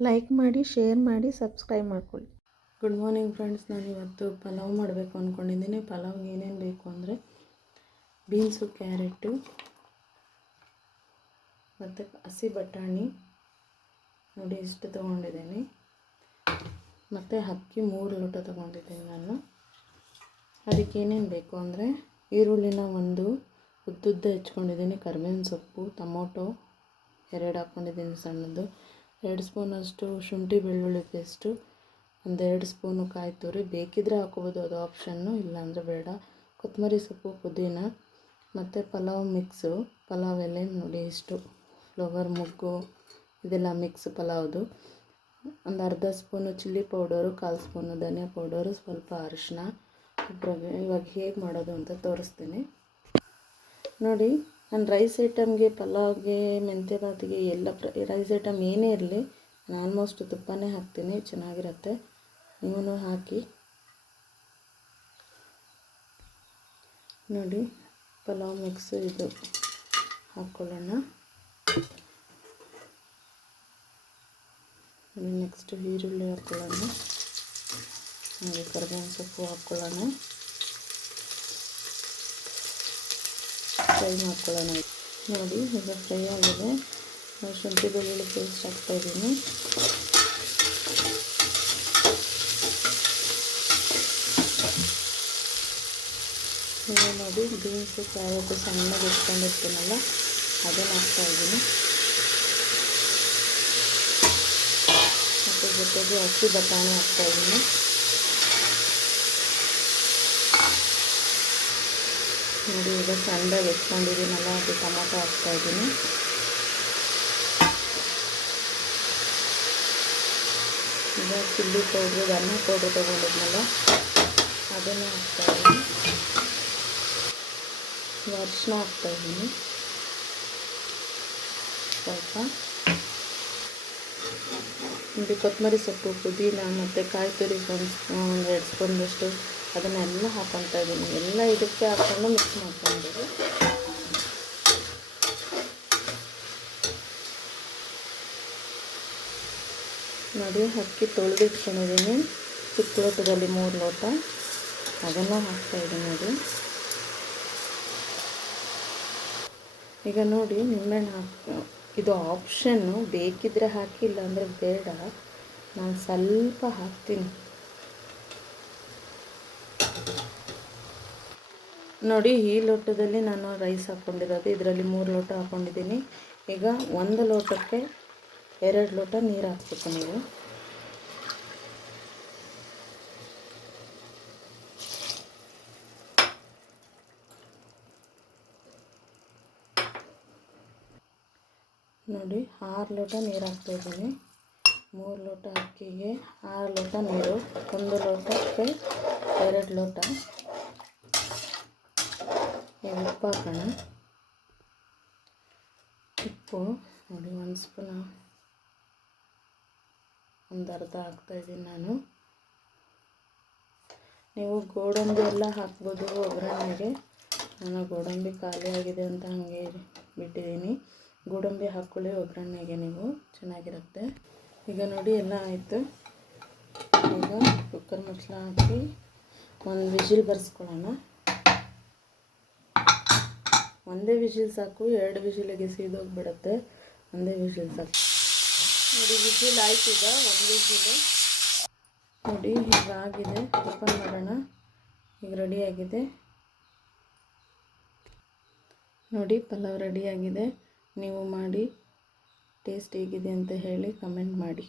Like ಮಾಡಿ, share ಮಾಡಿ, subscribe ಮಾಡ್ಕೊಳ್ಳಿ. Good morning friends. ನಾನು ಇವತ್ತು ಪಲಾವ್ ಮಾಡಬೇಕು ಅಂದ್ಕೊಂಡಿದ್ದೀನಿ. ಪಲಾವ್ಗೆ ಏನೇನು ಬೇಕು ಅಂದರೆ ಬೀನ್ಸು, ಕ್ಯಾರೆಟು ಮತ್ತು ಹಸಿ ಬಟಾಣಿ ನೋಡಿ ಇಷ್ಟು ತೊಗೊಂಡಿದ್ದೀನಿ. ಮತ್ತು ಅಕ್ಕಿ 3 ಲೋಟ ತೊಗೊಂಡಿದ್ದೀನಿ ನಾನು. ಅದಕ್ಕೆ ಏನೇನು ಬೇಕು ಅಂದರೆ ಈರುಳ್ಳಿನ ಒಂದು ಉದ್ದುದ್ದ ಹೆಚ್ಕೊಂಡಿದ್ದೀನಿ, ಕರಿಬೇವಿನ ಸೊಪ್ಪು, ಟೊಮೊಟೊ 2 ಹಾಕ್ಕೊಂಡಿದ್ದೀನಿ ಸಣ್ಣದು, 2 ಸ್ಪೂನಷ್ಟು ಶುಂಠಿ ಬೆಳ್ಳುಳ್ಳಿ ಪೇಸ್ಟು, 1-2 ಸ್ಪೂನು ಕಾಯಿ ತುರಿ, ಬೇಕಿದ್ದರೆ ಹಾಕೋಬೋದು, ಅದು ಆಪ್ಷನ್ನು, ಇಲ್ಲಾಂದರೆ ಬೇಡ. ಕೊತ್ತಂಬರಿ ಸೊಪ್ಪು, ಪುದೀನ ಮತ್ತು ಪಲಾವ್ ಮಿಕ್ಸು, ಪಲಾವ್ ಎಲೆ ನೋಡಿ ಇಷ್ಟು, ಫ್ಲವರ್ ಮೊಗ್ಗು ಇದೆಲ್ಲ ಮಿಕ್ಸ್ ಪಲಾವ್ದು. ಒಂದು ಅರ್ಧ ಸ್ಪೂನು ಚಿಲ್ಲಿ ಪೌಡರು, 1/4 ಸ್ಪೂನು ಧನಿಯಾ ಪೌಡರು, ಸ್ವಲ್ಪ ಅರಿಶಿನ. ಇವಾಗ ಹೇಗೆ ಮಾಡೋದು ಅಂತ ತೋರಿಸ್ತೀನಿ ನೋಡಿ. ನಾನು ರೈಸ್ ಐಟಮ್ಗೆ, ಪಲಾವ್ಗೆ, ಮೆಂತ್ಯ ಬಾತಿಗೆ ಎಲ್ಲ ರೈಸ್ ಐಟಮ್ ಏನೇ ಇರಲಿ ನಾನು ಆಲ್ಮೋಸ್ಟ್ ತುಪ್ಪನೇ ಹಾಕ್ತೀನಿ, ಚೆನ್ನಾಗಿರುತ್ತೆ. ನೀವು ಹಾಕಿ ನೋಡಿ. ಪಲಾವ್ ಮಿಕ್ಸು ಇದು ಹಾಕ್ಕೊಳ್ಳೋಣ. ನೆಕ್ಸ್ಟು ಈರುಳ್ಳಿ ಹಾಕ್ಕೊಳ್ಳೋಣ, ಹಾಗೆ ಕರಿಬೇವಿನ ಸೊಪ್ಪು ಹಾಕ್ಕೊಳ್ಳೋಣ, ಫ್ರೈ ಮಾಡ್ಕೊಳ್ಳೋಣ ನೋಡಿ. ಈಗ ಫ್ರೈ ಆಗಿದೆ. ಶುಂಠಿ ಬೆಳ್ಳುಳ್ಳಿ ಪೇಸ್ಟ್ ಹಾಕ್ತಾಯಿದ್ದೀನಿ. ಈಗ ನೋಡಿ ಬೀನ್ಸು, ಕ್ಯಾರೆಟು ಸಣ್ಣಗೆ ಇಟ್ಕೊಂಡಿರ್ತೀನಲ್ಲ ಅದನ್ನು ಹಾಕ್ತಾಯಿದ್ದೀನಿ. ಮತ್ತು ಜೊತೆಗೆ ಹಸಿ ಬಟಾಣಿ ಹಾಕ್ತಾಯಿದ್ದೀನಿ. ನೋಡಿ ಈಗ ಸಣ್ಣದಾಗಿ ಎತ್ಕೊಂಡಿದ್ದೀನಲ್ಲ ಅದು ಟೊಮೊಟೊ ಹಾಕ್ತಾಯಿದ್ದೀನಿ. ಈಗ ಚಿಲ್ಲಿ ಪೌಡ್ರು, ಧನಿಯಾ ಪೌಡ್ರು ತೊಗೊಂಡಿದ್ನಲ್ಲ ಅದನ್ನು ಹಾಕ್ತಾಯಿದ್ದೀನಿ. ಅರಿಶಿನ ಹಾಕ್ತಾಯಿದ್ದೀನಿ ಸ್ವಲ್ಪ. ನೋಡಿ ಕೊತ್ತಂಬರಿ ಸೊಪ್ಪು, ಪುದೀನ ಮತ್ತು ಕಾಯಿ ತುರಿ 1-2 ಸ್ಪೂನಷ್ಟು ಅದನ್ನೆಲ್ಲ ಹಾಕ್ಕೊತಾ ಇದ್ದೀನಿ. ಎಲ್ಲ ಇದಕ್ಕೆ ಹಾಕ್ಕೊಂಡು ಮಿಕ್ಸ್ ಮಾಡ್ಕೊಂಡಿದ್ದೀನಿ. ನೋಡಿ ಅಕ್ಕಿ ತೊಳೆದಿಟ್ಕೊಂಡಿದ್ದೀನಿ, ಚಿಕ್ಕ ಲೋಟದಲ್ಲಿ 3 ಲೋಟ, ಅದನ್ನು ಹಾಕ್ತಾಯಿದ್ದೀನಿ ನೋಡಿ. ಈಗ ನೋಡಿ ನಿಂಬೆಹಣ್ಣು ಇದು ಆಪ್ಷನ್ನು, ಬೇಕಿದ್ದರೆ ಹಾಕಿ, ಇಲ್ಲಾಂದರೆ ಬೇಡ. ನಾನು ಸ್ವಲ್ಪ ಹಾಕ್ತೀನಿ ನೋಡಿ. ಈ ಲೋಟದಲ್ಲಿ ನಾನು ರೈಸ್ ಹಾಕ್ಕೊಂಡಿರೋದು, ಇದರಲ್ಲಿ 3 ಲೋಟ ಹಾಕ್ಕೊಂಡಿದ್ದೀನಿ. ಈಗ 1 ಲೋಟಕ್ಕೆ 2 ಲೋಟ ನೀರು ಹಾಕ್ಬೇಕು ನೀವು. ನೋಡಿ 6 ಲೋಟ ನೀರು ಹಾಕ್ತಾಯಿದ್ದೀನಿ. 3 ಲೋಟ ಅಕ್ಕಿಗೆ 6 ಲೋಟ ನೀರು, 1 ಲೋಟಕ್ಕೆ 2 ಲೋಟ. ಈಗ ಉಪ್ಪು ಹಾಕೋಣ. ಉಪ್ಪು ನೋಡಿ 1 ಸ್ಪೂನು, ಒಂದು ಅರ್ಧ ಹಾಕ್ತಾಯಿದ್ದೀನಿ ನಾನು. ನೀವು ಗೋಡಂಬಿ ಎಲ್ಲ ಹಾಕ್ಬೋದು ಒಗ್ಗರಣೆಗೆ. ನಾನು ಗೋಡಂಬಿ ಖಾಲಿ ಆಗಿದೆ ಅಂತ ಹಾಗೆ ಬಿಟ್ಟಿದ್ದೀನಿ. ಗೋಡಂಬಿ ಹಾಕ್ಕೊಳ್ಳಿ ಒಗ್ಗರಣೆಗೆ, ನೀವು ಚೆನ್ನಾಗಿರುತ್ತೆ. ಈಗ ನೋಡಿ ಎಲ್ಲ ಆಯಿತು. ಈಗ ಕುಕ್ಕರ್ ಮುಚ್ಚಳ ಹಾಕಿ 1 ವಿಜಿಲ್ ಬರ್ಸ್ಕೊಳ್ಳೋಣ. 1 ವಿಜಿಲ್ ಸಾಕು, 2 ವಿಜಿಲಿಗೆ ಸೀದೋಗಿಬಿಡುತ್ತೆ. 1 ವಿಜಿಲ್ ಸಾಕು ನೋಡಿ. ವಿಜಿಲ್ ಆಯ್ತು, ಈಗ 1 ವಿಜಿಲು ನೋಡಿ. ಈಗ ಆಗಿದೆ, ಓಪನ್ ಮಾಡೋಣ. ಈಗ ರೆಡಿಯಾಗಿದೆ ನೋಡಿ, ಪಲಾವ್ ರೆಡಿಯಾಗಿದೆ. ನೀವು ಮಾಡಿ ಟೇಸ್ಟ್ ಹೇಗಿದೆ ಅಂತ ಹೇಳಿ ಕಮೆಂಟ್ ಮಾಡಿ.